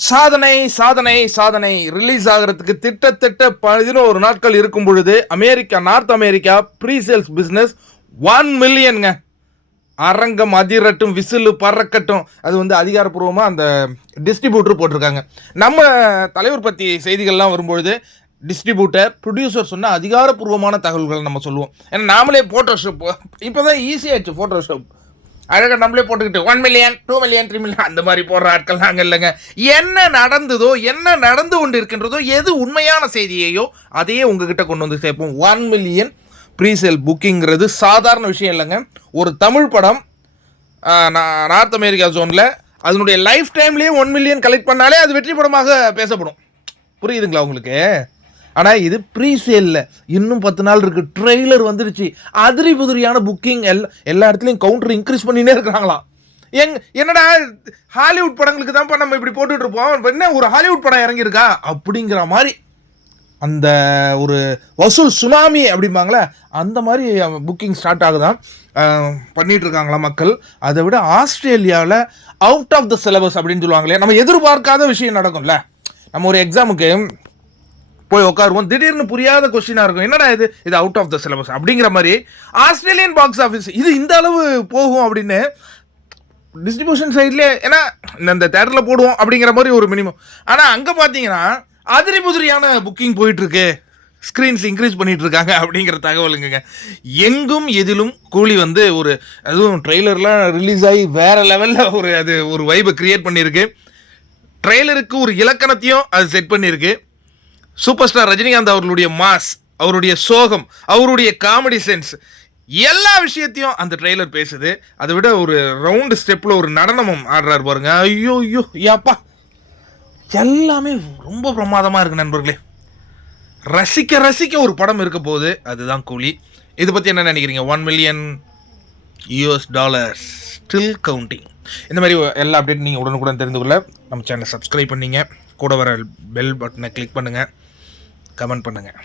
சாதனை சாதனை சாதனை ரிலீஸ் ஆகிறதுக்கு திட்டத்தட்ட 11 நாட்கள் இருக்கும் பொழுது North America pre sales business 1 மில்லியனுங்க. அரங்கம் அதிரட்டும், விசிலு பறக்கட்டும். அது வந்து அதிகாரப்பூர்வமாக அந்த டிஸ்ட்ரிபியூட்டர் போட்டிருக்காங்க. நம்ம தலைவர் பற்றி செய்திகள்லாம் வரும்பொழுது டிஸ்ட்ரிபியூட்டர் ப்ரொடியூசர் சொன்ன அதிகாரப்பூர்வமான தகவல்களை நம்ம சொல்லுவோம். ஏன்னா நாமளே ஃபோட்டோஷாப் இப்போ தான் ஈஸியாகிடுச்சு. ஃபோட்டோஷாப் அழகாக நம்மளே போட்டுக்கிட்டு 1 மில்லியன் 2 மில்லியன் 3 மில்லியன் அந்த மாதிரி போடுற ஆட்கள் நாங்கள் இல்லைங்க. என்ன நடந்ததோ, என்ன நடந்து கொண்டு இருக்கின்றதோ, எது உண்மையான செய்தியையோ அதையே உங்ககிட்ட கொண்டு வந்து சேர்ப்போம். 1 மில்லியன் ப்ரீசேல் புக்கிங்கிறது சாதாரண விஷயம் இல்லைங்க. ஒரு தமிழ் படம் நார்த் அமெரிக்கா ஜோனில் அதனுடைய லைஃப் டைம்லேயே 1 மில்லியன் கலெக்ட் பண்ணாலே அது வெற்றி படமாக பேசப்படும். புரியுதுங்களா உங்களுக்கு? ஆனால் இது ப்ரீசேலில் இன்னும் 10 நாள் இருக்குது. ட்ரெய்லர் வந்துடுச்சு. அதிரி புதிரியான புக்கிங் எல்லா இடத்துலையும் கவுண்டர் இன்க்ரீஸ் பண்ணினே இருக்கிறாங்களாம். என்னடா ஹாலிவுட் படங்களுக்கு தான்ப்பா நம்ம இப்படி போட்டுட்டு இருப்போம், என்ன ஒரு ஹாலிவுட் படம் இறங்கியிருக்கா அப்படிங்கிற மாதிரி அந்த ஒரு வசூல் சுனாமி அப்படிம்பாங்களே அந்த மாதிரி புக்கிங் ஸ்டார்ட் ஆகுதான் பண்ணிட்டு இருக்காங்களா மக்கள். அதை விட ஆஸ்திரேலியாவில் அவுட் ஆஃப் த சிலபஸ் அப்படின்னு சொல்லுவாங்களே, நம்ம எதிர்பார்க்காத விஷயம் நடக்கும்ல. நம்ம ஒரு எக்ஸாமுக்கு போய் உட்காருவோம், திடீர்னு புரியாத கொஸ்டினாக இருக்கும். என்னடா இது அவுட் ஆஃப் த சிலபஸ் அப்படிங்கிற மாதிரி ஆஸ்திரேலியன் பாக்ஸ் ஆஃபீஸ் இது இந்த அளவு போகும் அப்படின்னு டிஸ்ட்ரிபியூஷன் சைட்லேயே, ஏன்னா இந்த தேட்டரில் போடுவோம் அப்படிங்கிற மாதிரி ஒரு மினிமம். ஆனால் அங்கே பார்த்தீங்கன்னா அதிரி புதிரியான புக்கிங் போயிட்டுருக்கு, ஸ்க்ரீன்ஸ் இன்க்ரீஸ் பண்ணிகிட்டு இருக்காங்க அப்படிங்கிற தகவலுங்க. எங்கும் எதிலும் கூலி வந்து ஒரு அதுவும் ட்ரெய்லர்லாம் ரிலீஸ் ஆகி வேறு லெவலில் அது ஒரு வைபை க்ரியேட் பண்ணியிருக்கு. ட்ரெய்லருக்கு ஒரு இலக்கணத்தையும் அது செட் பண்ணியிருக்கு. சூப்பர் ஸ்டார் ரஜினிகாந்த் அவர்களுடைய மாஸ், அவருடைய சோகம், அவருடைய காமெடி சென்ஸ் எல்லா விஷயத்தையும் அந்த ட்ரெய்லர் பேசுது. அதை விட ஒரு ரவுண்டு ஸ்டெப்பில் ஒரு நடனமும் ஆடுறாரு பாருங்க. ஐயோ ஐயோ யாப்பா, எல்லாமே ரொம்ப பிரமாதமாக இருக்குது நண்பர்களே. ரசிக்க ரசிக்க ஒரு படம் இருக்க போகுது, அதுதான் கூலி. இதை பற்றி என்ன நினைக்கிறீங்க? 1 million US dollars still counting. இந்த மாதிரி எல்லா அப்டேட் நீங்கள் உடனுக்குடன் தெரிந்து கொள்ள நம்ம சேனலை சப்ஸ்கிரைப் பண்ணிங்க, கூட வர பெல் பட்டனை கிளிக் பண்ணுங்கள், கமெண்ட் பண்ணுங்கள்.